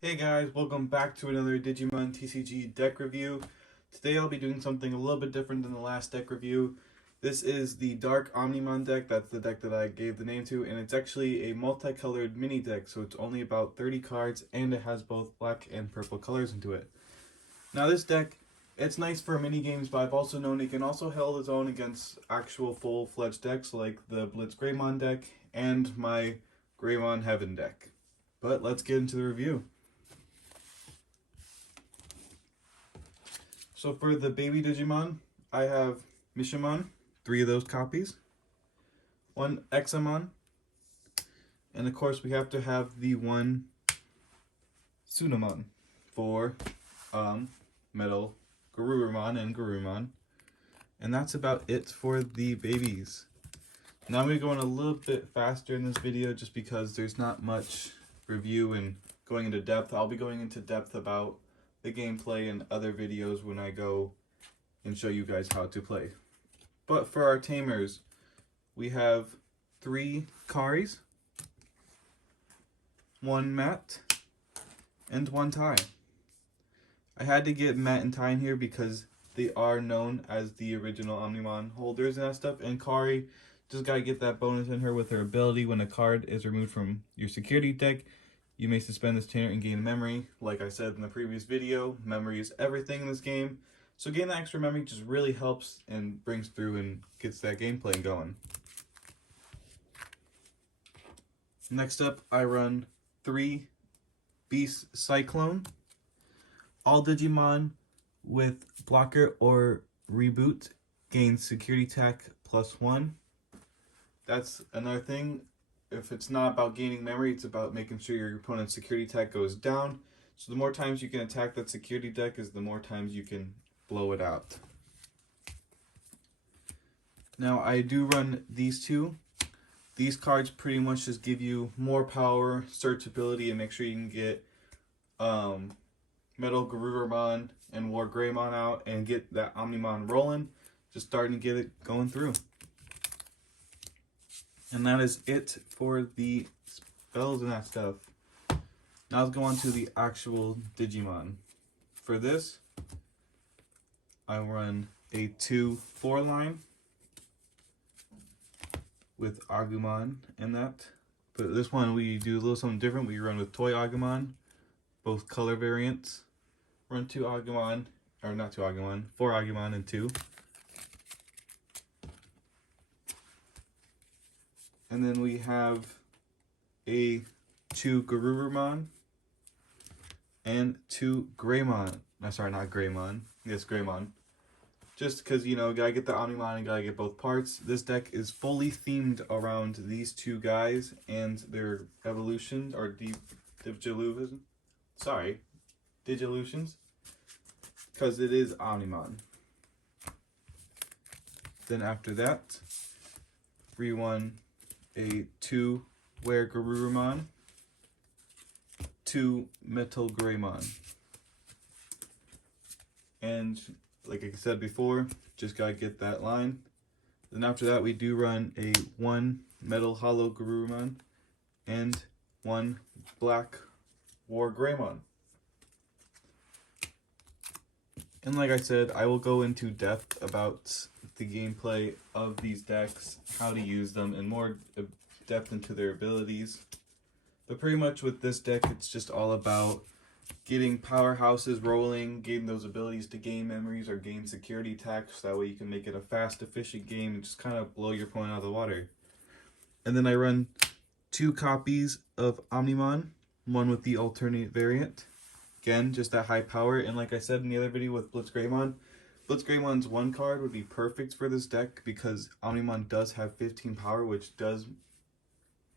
Hey guys, welcome back to another Digimon TCG deck review. Today I'll be doing something a little bit different than the last deck review. This is the Dark Omnimon deck. That's the deck that I gave the name to, and it's actually a multicolored mini deck, so it's only about 30 cards and it has both black and purple colors into it. Now this deck, it's nice for mini games, but I've also known it can also hold its own against actual full-fledged decks like the Blitz Greymon deck and my Greymon Heaven deck. But let's get into the review. So for the baby Digimon, I have Mishamon, 3 of those copies, 1 Examon, and of course we have to have the 1 Tsunamon for Metal Garurumon and Garurumon. And that's about it for the babies. Now I'm going to go in a little bit faster in this video just because there's not much review and going into depth. I'll be going into depth about the gameplay and other videos when I go and show you guys how to play. But for our tamers, we have 3 Karis, 1 Matt, and 1 Tai. I had to get Matt and Tai in here because they are known as the original Omnimon holders and that stuff, and Kari just gotta get that bonus in her with her ability. When a card is removed from your security deck, you may suspend this tamer and gain memory. Like I said in the previous video, memory is everything in this game. So getting that extra memory just really helps and brings through and gets that gameplay going. Next up, I run 3 Beast Cyclone. All Digimon with blocker or reboot gain security tech +1. That's another thing. If it's not about gaining memory, it's about making sure your opponent's security tech goes down. So the more times you can attack that security deck is the more times you can blow it out. Now I do run these 2. These cards pretty much just give you more power, searchability, and make sure you can get Metal Garurumon and War Greymon out and get that Omnimon rolling. Just starting to get it going through. And that is it for the spells and that stuff. Now let's go on to the actual Digimon. For this, I run a 2-4 line with Agumon and that. But this one we do a little something different. We run with Toy Agumon, both color variants. Run 2 Agumon, or not 2 Agumon, 4 Agumon and 2. And then we have a 2 Garurumon and 2 Greymon. No, sorry, not Greymon. Yes, Greymon. Just because, you know, gotta get the Omnimon and gotta get both parts. This deck is fully themed around these 2 guys and their evolutions, or Digilutions. Sorry, Digilutions. Because it is Omnimon. Then after that, we run a 2 Were Garurumon, 2 Metal Greymon. And like I said before, just gotta get that line. Then after that, we do run a 1 Metal Hollow Garurumon and 1 Black War Greymon. And like I said, I will go into depth about the gameplay of these decks, how to use them, and more depth into their abilities. But pretty much with this deck, it's just all about getting powerhouses rolling, getting those abilities to gain memories or gain security attacks. That way you can make it a fast, efficient game and just kind of blow your opponent out of the water. And then I run 2 copies of Omnimon, 1 with the alternate variant. Again, just that high power. And like I said in the other video with Blitz Greymon, Blitz Greymon's 1 card would be perfect for this deck because Omnimon does have 15 power, which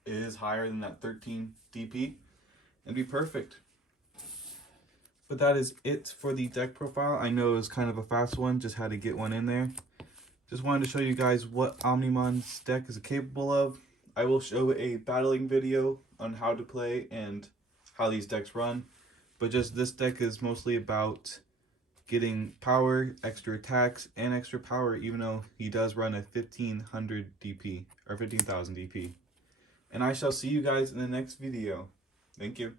is higher than that 13 DP, and be perfect. But that is it for the deck profile. I know it was kind of a fast one, just had to get one in there. Just wanted to show you guys what Omnimon's deck is capable of. I will show a battling video on how to play and how these decks run. But just this deck is mostly about getting power, extra attacks, and extra power, even though he does run a 1500 DP, or 15,000 DP. And I shall see you guys in the next video. Thank you.